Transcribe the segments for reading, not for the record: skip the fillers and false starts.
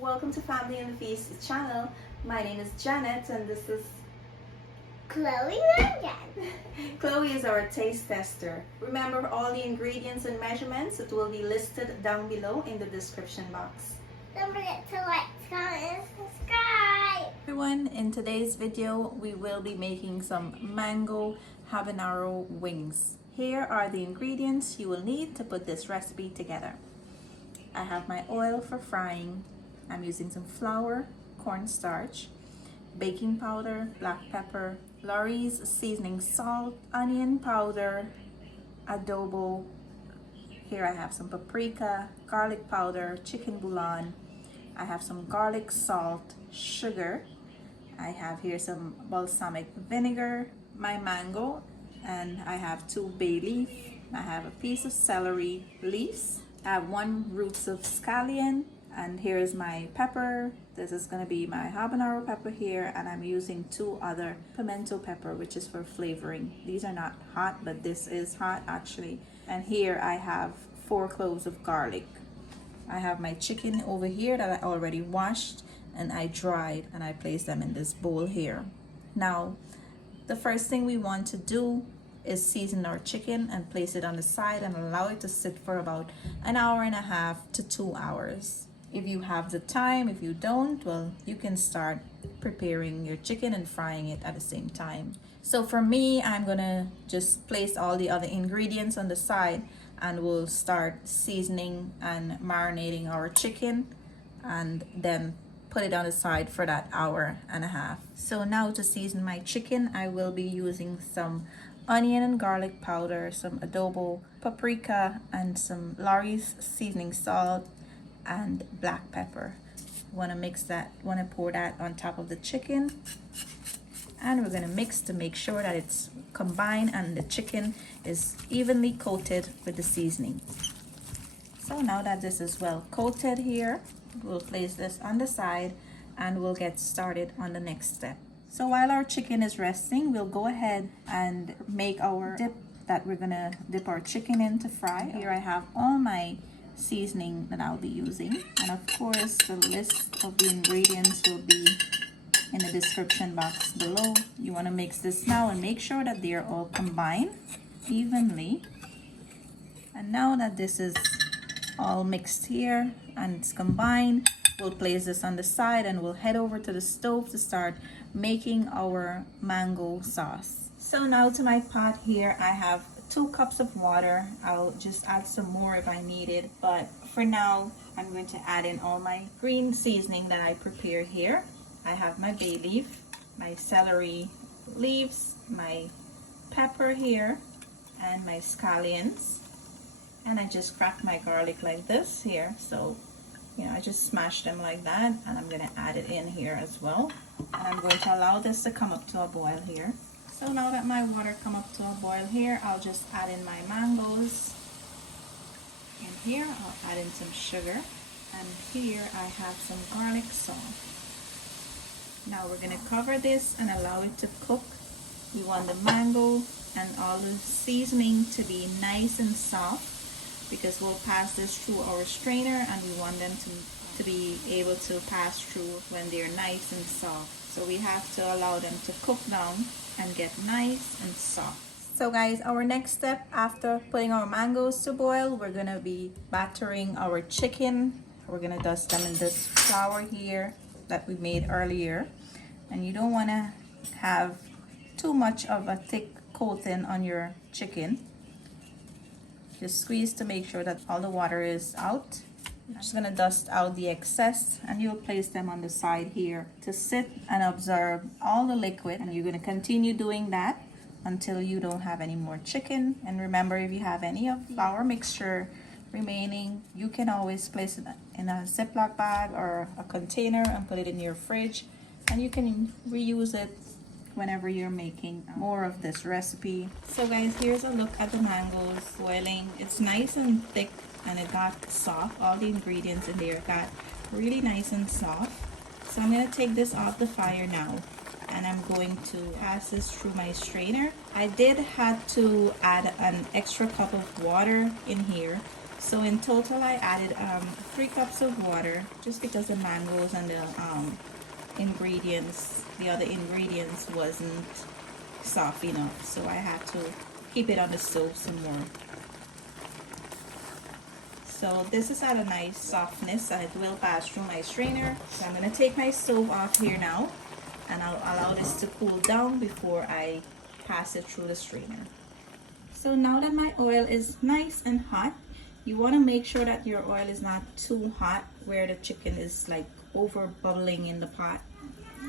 Welcome to Family and the Feast channel. My name is Janet and this is Chloe again. Chloe is our taste tester. Remember all the ingredients and measurements, it will be listed down below in the description box. Don't forget to like, comment, and subscribe. Everyone, in today's video we will be making some mango habanero wings. Here are the ingredients you will need to put this recipe together. I have my oil for frying. I'm using some flour, corn starch, baking powder, black pepper, Lawry's seasoning salt, onion powder, adobo. Here I have some paprika, garlic powder, chicken bouillon. I have some garlic salt, sugar. I have here some balsamic vinegar, my mango, and I have 2 bay leaf. I have a piece of celery leaves. I have 1 roots of scallion, and here is my pepper. This is going to be my habanero pepper here, and I'm using 2 other pimento pepper, which is for flavoring. These are not hot, but this is hot actually. And here I have 4 cloves of garlic. I have my chicken over here that I already washed and I dried, and I placed them in this bowl here. Now, the first thing we want to do is season our chicken and place it on the side and allow it to sit for about 1.5 hours to 2 hours. If you have the time, if you don't, well, you can start preparing your chicken and frying it at the same time. So for me, I'm gonna just place all the other ingredients on the side and we'll start seasoning and marinating our chicken and then put it on the side for that 1.5 hours. So now to season my chicken, I will be using some onion and garlic powder, some adobo, paprika, and some Lawry's seasoning salt and black pepper. Want to mix that, want to pour that on top of the chicken, and we're going to mix to make sure that it's combined and the chicken is evenly coated with the seasoning. So now that this is well coated here, we'll place this on the side and we'll get started on the next step. So while our chicken is resting, we'll go ahead and make our dip that we're gonna dip our chicken in to fry. Here I have all my seasoning that I'll be using, and of course the list of the ingredients will be in the description box below. You want to mix this now and make sure that they are all combined evenly. And now that this is all mixed here and it's combined, we'll place this on the side and we'll head over to the stove to start making our mango sauce. So now to my pot here, I have 2 cups of water. I'll just add some more if I need it, but for now I'm going to add in all my green seasoning that I prepare here. I have my bay leaf, my celery leaves, my pepper here, and my scallions. And I just crack my garlic like this here. So, you know, I just smash them like that, and I'm gonna add it in here as well. And I'm going to allow this to come up to a boil here. So now that my water come up to a boil here, I'll just add in my mangoes. And here I'll add in some sugar. And here I have some garlic salt. Now we're gonna cover this and allow it to cook. We want the mango and all the seasoning to be nice and soft, because we'll pass this through our strainer and we want them to be able to pass through when they're nice and soft. So we have to allow them to cook down and get nice and soft. So guys, our next step after putting our mangoes to boil, we're gonna be battering our chicken. We're gonna dust them in this flour here that we made earlier. And you don't wanna have too much of a thick coating on your chicken. Just squeeze to make sure that all the water is out. I'm just gonna dust out the excess, and you'll place them on the side here to sit and absorb all the liquid, and you're gonna continue doing that until you don't have any more chicken. And remember, if you have any of the flour mixture remaining, you can always place it in a Ziploc bag or a container and put it in your fridge, and you can reuse it whenever you're making more of this recipe. So guys, here's a look at the mangoes boiling. It's nice and thick and it got soft. All the ingredients in there got really nice and soft. So I'm gonna take this off the fire now and I'm going to pass this through my strainer. I did have to add an extra cup of water in here So in total I added 3 cups of water, just because the mangoes and the ingredients, the other ingredients wasn't soft enough, so I had to keep it on the stove some more. So this is at a nice softness and it will pass through my strainer. So I'm going to take my stove off here now, and I'll allow this to cool down before I pass it through the strainer. So now that my oil is nice and hot, you want to make sure that your oil is not too hot where the chicken is like over bubbling in the pot.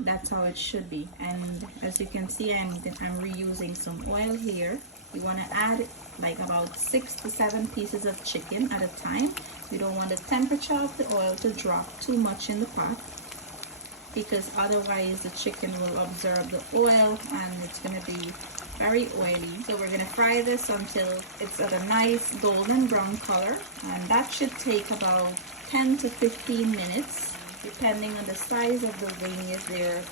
That's how it should be. And as you can see, I'm reusing some oil here. You want to add like about 6 to 7 pieces of chicken at a time. You don't want the temperature of the oil to drop too much in the pot, because otherwise the chicken will absorb the oil and it's going to be very oily. So we're going to fry this until it's at a nice golden brown color, and that should take about 10 to 15 minutes depending on the size of the wing. If they're,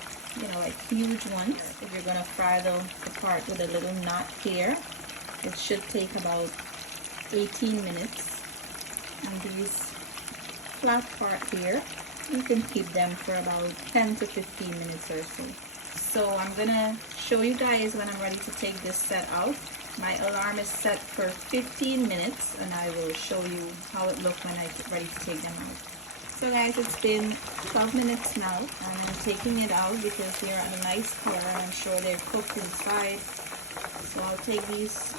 you know, like huge ones, if you're going to fry the part with a little knot here, it should take about 18 minutes. And these flat part here, you can keep them for about 10 to 15 minutes or so. So I'm gonna show you guys when I'm ready to take this set out. My alarm is set for 15 minutes, and I will show you how it looks when I'm ready to take them out. So guys, it's been 12 minutes now, and I'm taking it out because they're at a nice color. I'm sure they're cooked inside. So I'll take these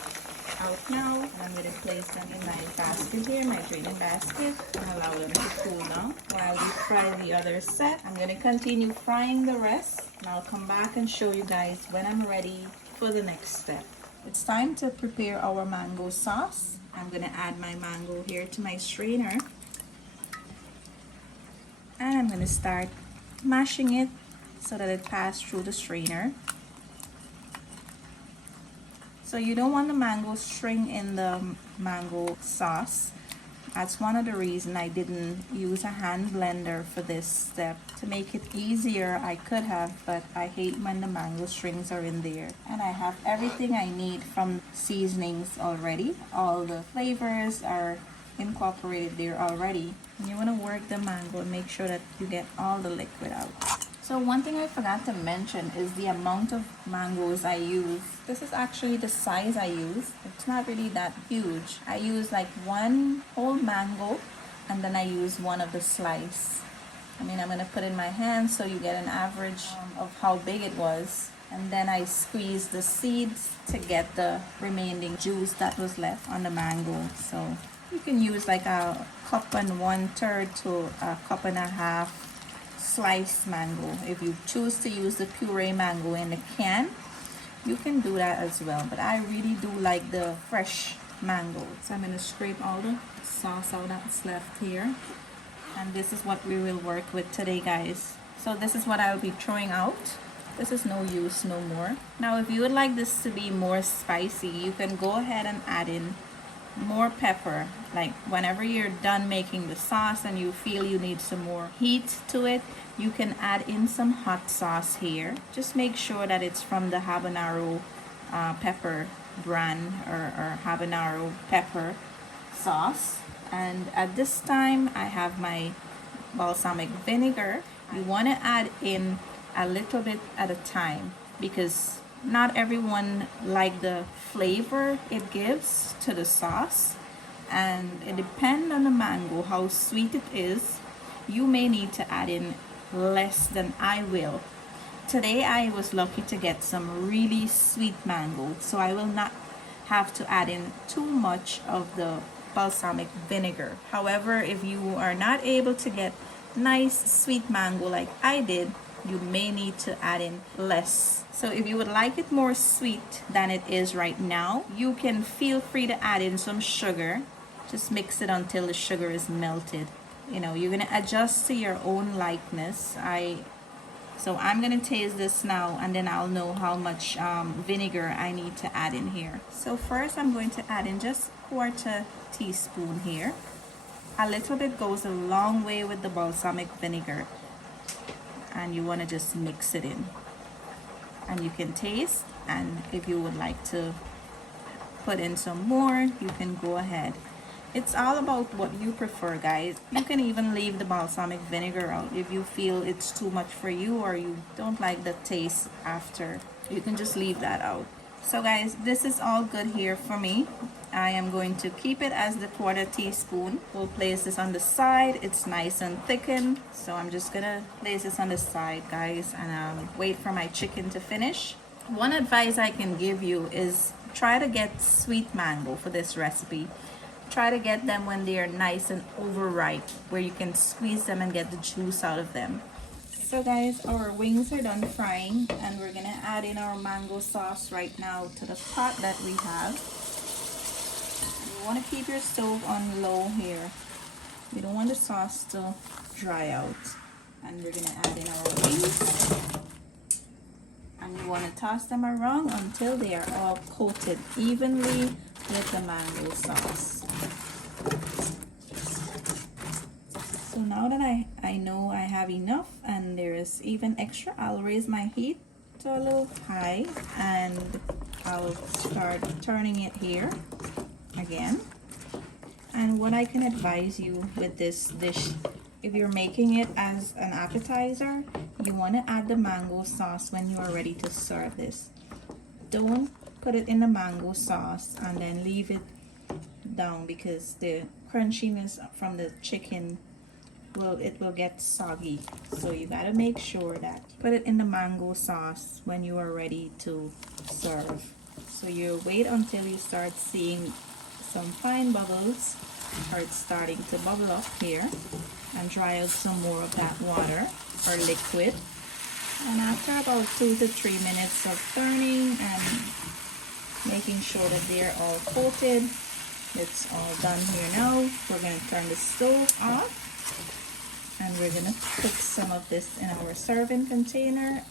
out now, and I'm going to place them in my basket here, my draining basket, and allow them to cool down while we fry the other set. I'm going to continue frying the rest, and I'll come back and show you guys when I'm ready for the next step. It's time to prepare our mango sauce. I'm going to add my mango here to my strainer, and I'm going to start mashing it so that it passes through the strainer. So you don't want the mango string in the mango sauce. That's one of the reasons I didn't use a hand blender for this step. To make it easier, I could have, but I hate when the mango strings are in there. And I have everything I need from seasonings already. All the flavors are incorporated there already. And you want to work the mango and make sure that you get all the liquid out. So one thing I forgot to mention is the amount of mangoes I use. This is actually the size I use. It's not really that huge. I use like 1 whole mango, and then I use 1 of the slice. I'm going to put in my hand so you get an average of how big it was. And then I squeeze the seeds to get the remaining juice that was left on the mango. So you can use like a 1 1/3 to a 1.5 cups sliced mango. If you choose to use the puree mango in the can, you can do that as well, but I really do like the fresh mango. So I'm going to scrape all the sauce out that's left here, and this is what we will work with today, guys. So this is what I will be throwing out. This is no use no more. Now if you would like this to be more spicy, you can go ahead and add in more pepper. Like whenever you're done making the sauce and you feel you need some more heat to it, you can add in some hot sauce here. Just make sure that it's from the Habanero pepper brand, or Habanero pepper sauce. And at this time I have my balsamic vinegar. You want to add in a little bit at a time, because not everyone like the flavor it gives to the sauce, and it depends on the mango how sweet it is. You may need to add in less than I will. Today I was lucky to get some really sweet mango, so I will not have to add in too much of the balsamic vinegar. However, if you are not able to get nice sweet mango like I did, you may need to add in less. So if you would like it more sweet than it is right now, you can feel free to add in some sugar. Just mix it until the sugar is melted. You know, you're gonna adjust to your own likeness. So I'm gonna taste this now, and then I'll know how much vinegar I need to add in here. So first I'm going to add in just 1/4 teaspoon here. A little bit goes a long way with the balsamic vinegar, and you want to just mix it in, and you can taste, and if you would like to put in some more, you can go ahead. It's all about what you prefer, guys. You can even leave the balsamic vinegar out if you feel it's too much for you or you don't like the taste after. You can just leave that out. So guys, this is all good here for me. I am going to keep it as the 1/4 teaspoon. We'll place this on the side. It's nice and thickened. So I'm just gonna place this on the side, guys, and wait for my chicken to finish. One advice I can give you is try to get sweet mango for this recipe. Try to get them when they are nice and overripe, where you can squeeze them and get the juice out of them. So guys, our wings are done frying, and we're gonna add in our mango sauce right now to the pot that we have. You want to keep your stove on low here. You don't want the sauce to dry out. And we're gonna add in our wings, and you want to toss them around until they are all coated evenly with the mango sauce. So now that I know I have enough, and there is even extra, I'll raise my heat to a little high, and I'll start turning it here again. And what I can advise you with this dish, if you're making it as an appetizer, you want to add the mango sauce when you are ready to serve this. Don't put it in the mango sauce and then leave it down, because the crunchiness from the chicken will get soggy. So you gotta make sure that you put it in the mango sauce when you are ready to serve. So you wait until you start seeing some fine bubbles, or it's starting to bubble up here, and dry out some more of that water or liquid. And after about 2 to 3 minutes of turning and making sure that they are all coated, it's all done here now. We're going to turn the stove off, and we're going to put some of this in our serving container,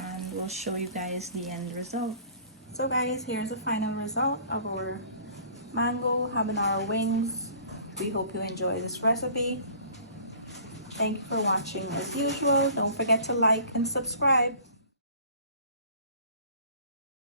and we'll show you guys the end result. So guys, here's the final result of our mango habanero wings. We hope you enjoy this recipe. Thank you for watching. As usual, don't forget to like and subscribe.